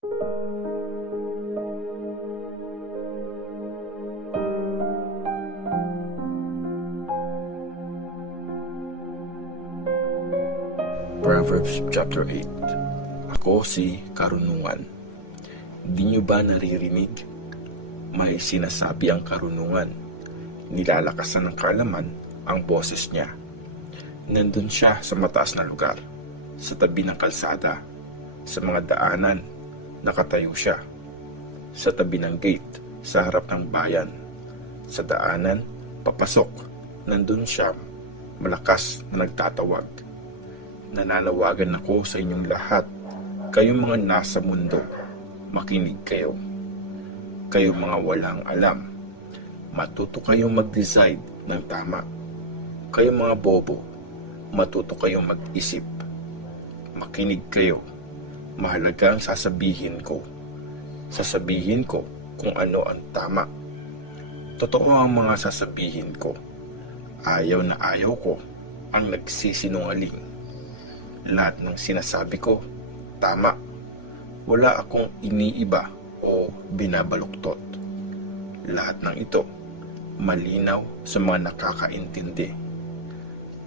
Proverbs chapter 8. Ako si karunungan. Di nyo ba naririnig? May sinasabi ang karunungan. Nilalakasan ng kaalaman ang boses niya. Nandun siya sa mataas na lugar, sa tabi ng kalsada, sa mga daanan, nakatayo siya. Sa tabi ng gate, sa harap ng bayan. Sa daanan, papasok, nandun siya, malakas na nagtatawag. Nananawagan ako sa inyong lahat, kayong mga nasa mundo, makinig kayo. Kayong mga walang alam, matuto kayong mag-decide ng tama. Kayong mga bobo, matuto kayong mag-isip. Makinig kayo, mahalaga ang sasabihin ko. Sasabihin ko kung ano ang tama. Totoo ang mga sasabihin ko. Ayaw na ayaw ko ang nagsisinungaling. Lahat ng sinasabi ko, tama. Wala akong iniiba o binabaluktot. Lahat ng ito, malinaw sa mga nakakaintindi.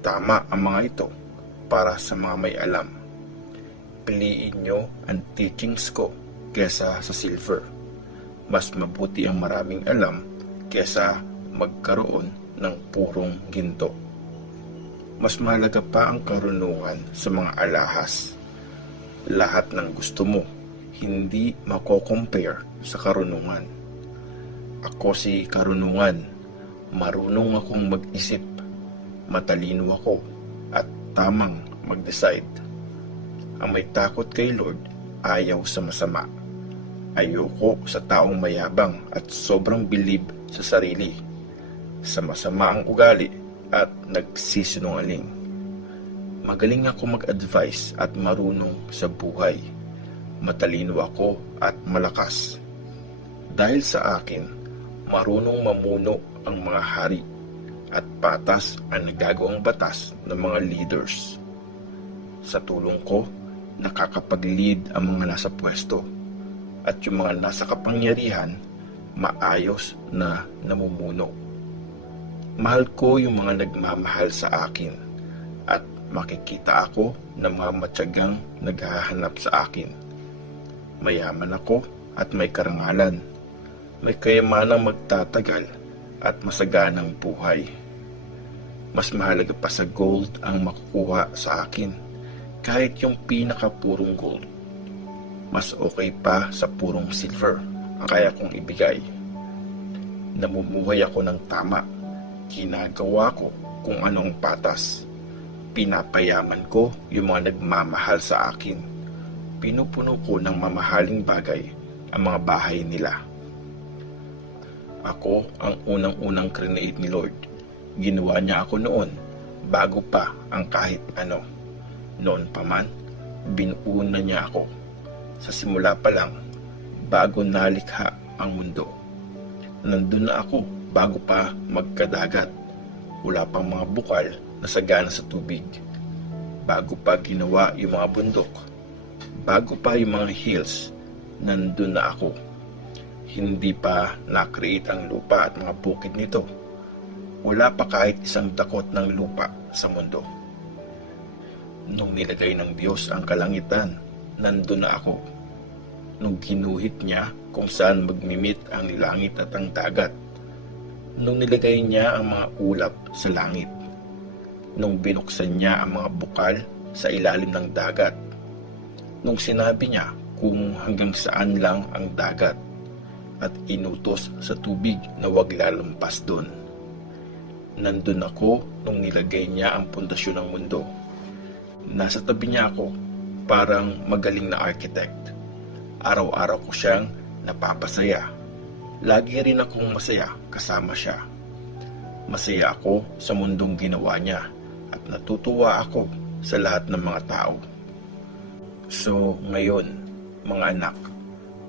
Tama ang mga ito para sa mga may alam. Piliin nyo ang teachings ko kesa sa silver. Mas mabuti ang maraming alam kesa magkaroon ng purong ginto. Mas mahalaga pa ang karunungan sa mga alahas. Lahat ng gusto mo, hindi mako-compare sa karunungan. Ako si karunungan, marunong akong mag-isip, matalino ako, at tamang mag-decide. Ang may takot kay Lord, ayaw sa masama. Ayoko sa taong mayabang at sobrang bilib sa sarili. Sa masama ang ugali at nagsisinungaling. Magaling ako mag-advise at marunong sa buhay. Matalino ako at malakas. Dahil sa akin, marunong mamuno ang mga hari at patas ang nagagawang batas ng mga leaders. Sa tulong ko, nakakapag-lead ang mga nasa pwesto at yung mga nasa kapangyarihan, maayos na namumuno. Mahal ko yung mga nagmamahal sa akin at makikita ako ng mga matyagang naghahanap sa akin. Mayaman ako at may karangalan. May kayamanang magtatagal at masaganang buhay. Mas mahalaga pa sa gold ang makukuha sa akin kahit yung pinakapurong gold. Mas okay pa sa purong silver ang kaya kong ibigay. Namumuhay ako ng tama. Ginagawa ko kung anong patas. Pinapayaman ko yung mga nagmamahal sa akin. Pinupuno ko ng mamahaling bagay ang mga bahay nila. Ako ang unang-unang create ni Lord. Ginawa niya ako noon, bago pa ang kahit ano. Noon pa man, binuo na niya ako. Sa simula pa lang, bago nalikha ang mundo. Nandun na ako bago pa magkadagat. Wala pang mga bukal na sagana sa tubig. Bago pa ginawa yung mga bundok. Bago pa yung mga hills, nandun na ako. Hindi pa na-create ang lupa at mga bukid nito. Wala pa kahit isang dakot ng lupa sa mundo. Nung nilagay ng Diyos ang kalangitan, nandun na ako. Nung ginuhit niya kung saan magmimit ang langit at ang dagat. Nung nilagay niya ang mga ulap sa langit. Nung binuksan niya ang mga bukal sa ilalim ng dagat. Nung sinabi niya kung hanggang saan lang ang dagat at inutos sa tubig na huwag lalampas doon. Nandun ako nung nilagay niya ang pundasyon ng mundo. Nasa tabi niya ako, parang magaling na architect. Araw-araw ko siyang napapasaya. Lagi rin akong masaya kasama siya. Masaya ako sa mundong ginawa niya at natutuwa ako sa lahat ng mga tao. So ngayon, mga anak,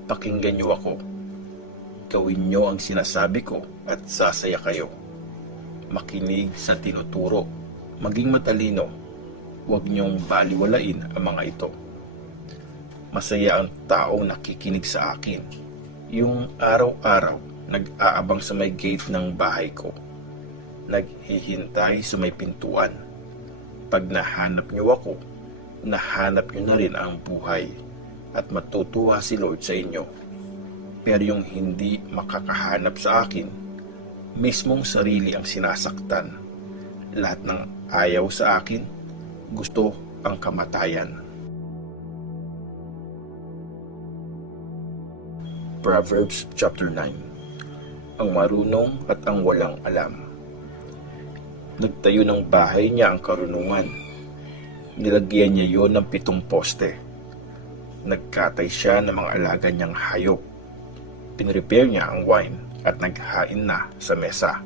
pakinggan niyo ako. Gawin niyo ang sinasabi ko at sasaya kayo. Makinig sa tinuturo. Maging matalino. Huwag niyong baliwalain ang mga ito. Masaya ang taong nakikinig sa akin. Yung araw-araw nag-aabang sa may gate ng bahay ko. Naghihintay sa may pintuan. Pag nahanap niyo ako, nahanap niyo na rin ang buhay at matutuwa si Lord sa inyo. Pero yung hindi makakahanap sa akin, mismong sarili ang sinasaktan. Lahat ng ayaw sa akin, gusto ang kamatayan. Proverbs chapter 9. Ang marunong at ang walang alam. Nagtayo ng bahay niya ang karunungan. Nilagyan niya yon ng 7 poste. Nagkatay siya ng mga alaga niyang hayop. Pinrepare niya ang wine at naghain na sa mesa.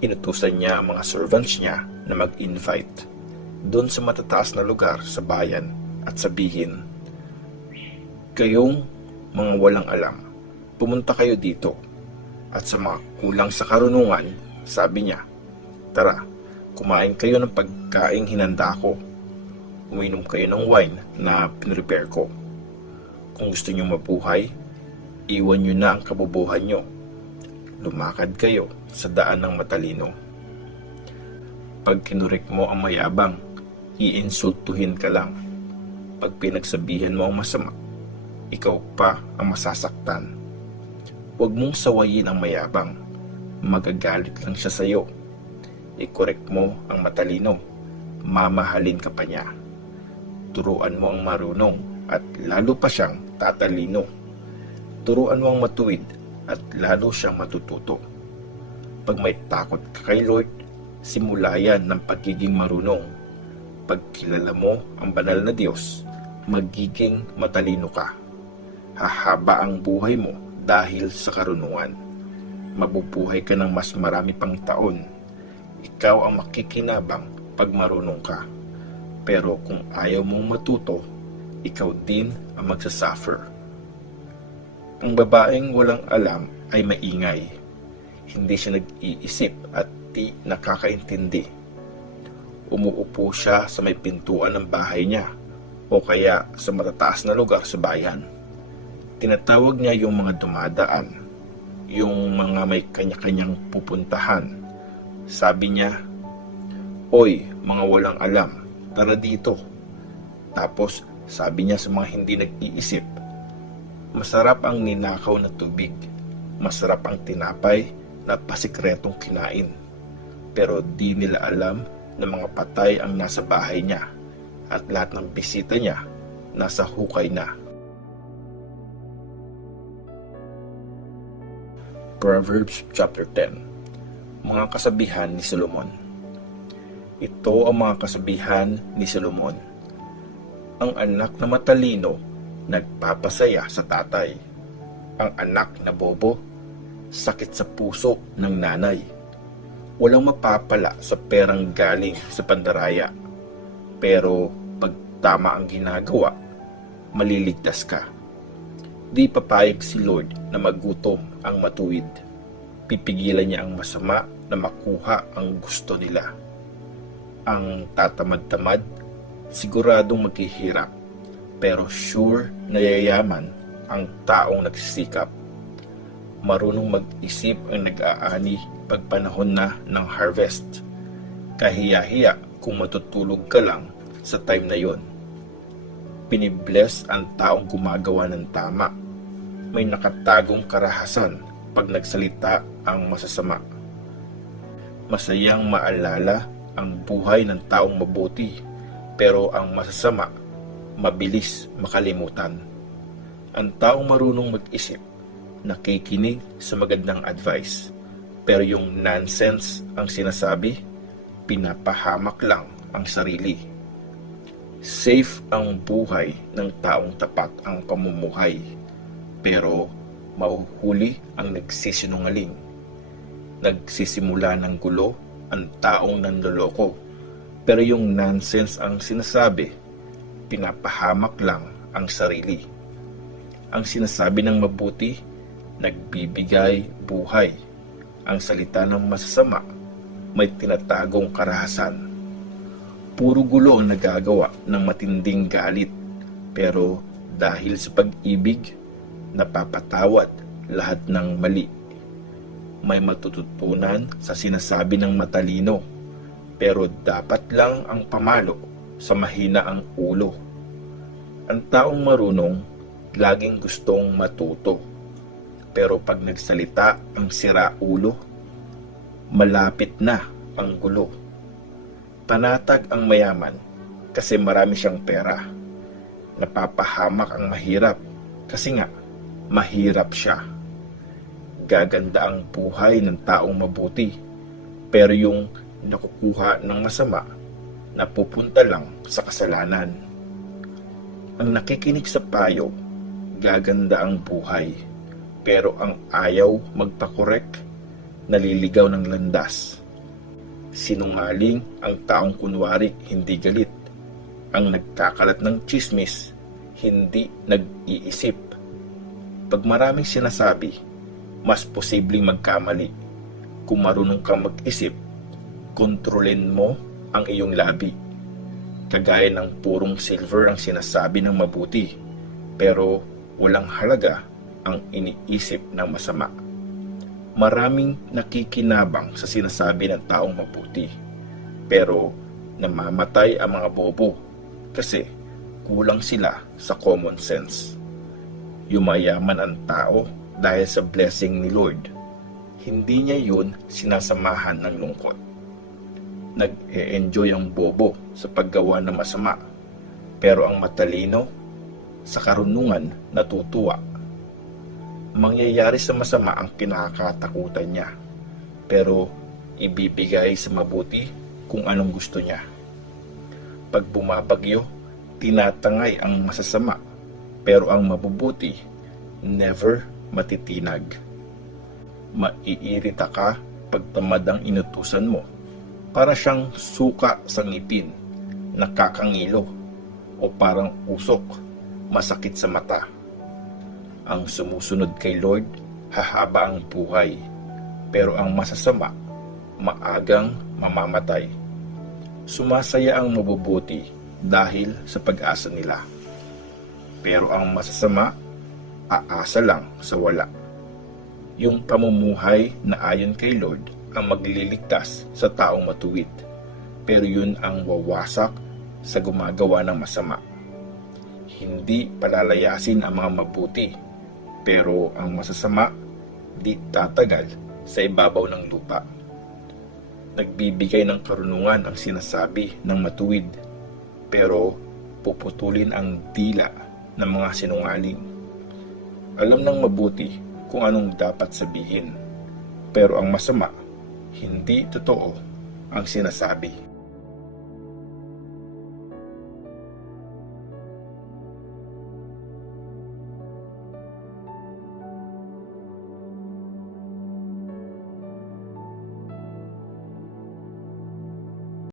Inutusan niya ang mga servants niya na mag-invite doon sa matataas na lugar sa bayan at sabihin, "Kayong mga walang alam, pumunta kayo dito." At sa mga kulang sa karunungan, sabi niya, "Tara, kumain kayo ng pagkaing hinanda ko. Uminom kayo ng wine na pinrepare ko. Kung gusto niyo mabuhay, iwan niyo na ang kabubuhan niyo. Lumakad kayo sa daan ng matalino." Pag kinurik mo ang mayabang, iinsultuhin ka lang. Pag pinagsabihan mo ang masama, ikaw pa ang masasaktan. Huwag mong sawayin ang mayabang. Magagalit lang siya sa iyo. I-correct mo ang matalino. Mamahalin ka pa niya. Turuan mo ang marunong at lalo pa siyang tatalino. Turuan mo ang matuwid at lalo siyang matututo. Pag may takot ka kay Lord, simula yan ng pagiging marunong. Pag kilala mo ang banal na Diyos, magiging matalino ka. Hahaba ang buhay mo dahil sa karunungan. Mabubuhay ka ng mas marami pang taon. Ikaw ang makikinabang pag marunong ka. Pero kung ayaw mong matuto, ikaw din ang magsasuffer. Ang babaeng walang alam ay maingay. Hindi siya nag-iisip at di nakakaintindi. Umuupo siya sa may pintuan ng bahay niya o kaya sa matataas na lugar sa bayan. Tinatawag niya yung mga dumadaan, yung mga may kanya-kanyang pupuntahan. Sabi niya, "Oy, mga walang alam, tara dito." Tapos sabi niya sa mga hindi nag-iisip, "Masarap ang ninakaw na tubig. Masarap ang tinapay na pasikretong kinain." Pero di nila alam na mga patay ang nasa bahay niya at lahat ng bisita niya nasa hukay na. Proverbs chapter 10. Mga kasabihan ni Solomon. Ito ang mga kasabihan ni Solomon. Ang anak na matalino, nagpapasaya sa tatay. Ang anak na bobo, sakit sa puso ng nanay. Walang mapapala sa perang galing sa pandaraya. Pero pag tama ang ginagawa, maliligtas ka. Di papayag si Lord na magutom ang matuwid. Pipigilan niya ang masama na makuha ang gusto nila. Ang tatamad-tamad, siguradong maghihirap. Pero sure na yayaman ang taong nagsisikap. Marunong mag-isip ang nag-aani pag panahon na ng harvest. Kahiya-hiya kung matutulog ka lang sa time na yon. Pinibless ang taong gumagawa ng tama. May nakatagong karahasan pag nagsalita ang masasama. Masayang maalala ang buhay ng taong mabuti, pero ang masasama, mabilis makalimutan. Ang taong marunong mag-isip, nakikinig sa magandang advice, pero yung nonsense ang sinasabi, pinapahamak lang ang sarili. Safe ang buhay ng taong tapat ang pamumuhay, pero mahuhuli ang nagsisinungaling. Nagsisimula ng gulo ang taong nanloloko, pero yung nonsense ang sinasabi, pinapahamak lang ang sarili. Ang sinasabi ng mabuti, nagbibigay buhay. Ang salita ng masasama, may tinatagong karahasan. Puro gulo ang nagagawa ng matinding galit, pero Dahil sa pag-ibig, napapatawad lahat ng mali. May matututunan sa sinasabi ng matalino, pero dapat lang ang pamalo sa mahina ang ulo. Ang taong marunong, laging gustong matuto. Pero pag nagsalita ang sira ulo, malapit na ang gulo. Panatag ang mayaman kasi marami siyang pera. Napapahamak ang mahirap kasi nga mahirap siya. Gaganda ang buhay ng taong mabuti, pero yung nakukuha ng masama, napupunta lang sa kasalanan. Ang nakikinig sa payo, gaganda ang buhay, pero ang ayaw magpakorek, naliligaw ng landas. Sinungaling ang taong kunwari hindi galit. Ang nagkakalat ng tsismis, hindi nag-iisip. Pag maraming sinasabi, mas posibleng magkamali. Kung marunong kang mag-isip, kontrolin mo ang iyong labi. Kagaya ng purong silver ang sinasabi ng mabuti, pero walang halaga ang iniisip ng masama. Maraming nakikinabang sa sinasabi ng taong mabuti, pero namamatay ang mga bobo kasi kulang sila sa common sense. Yumayaman ang tao dahil sa blessing ni Lord. Hindi niya yun sinasamahan ng lungkot. Nag-e-enjoy ang bobo sa paggawa ng masama, pero ang matalino sa karunungan natutuwa. Mangyayari sa masama ang kinakatakutan niya, pero ibibigay sa mabuti kung anong gusto niya. Pag bumabagyo, tinatangay ang masasama, pero ang mabubuti never matitinag. Maiirita ka pag tamad ang inutusan mo, para siyang suka sa ngipin, nakakangilo, o parang usok, masakit sa mata. Ang sumusunod kay Lord, hahaba ang buhay, pero ang masasama, maagang mamamatay. Sumasaya ang mabubuti dahil sa pag-asa nila, pero ang masasama, aasa lang sa wala. Yung pamumuhay na ayon kay Lord ang magliligtas sa taong matuwid, pero yun ang wawasak sa gumagawa ng masama. Hindi palalayasin ang mga mabuti, pero ang masasama di tatagal sa ibabaw ng lupa. Nagbibigay ng karunungan ang sinasabi ng matuwid, pero puputulin ang dila ng mga sinungaling. Alam ng mabuti kung anong dapat sabihin, pero ang masama, hindi totoo ang sinasabi.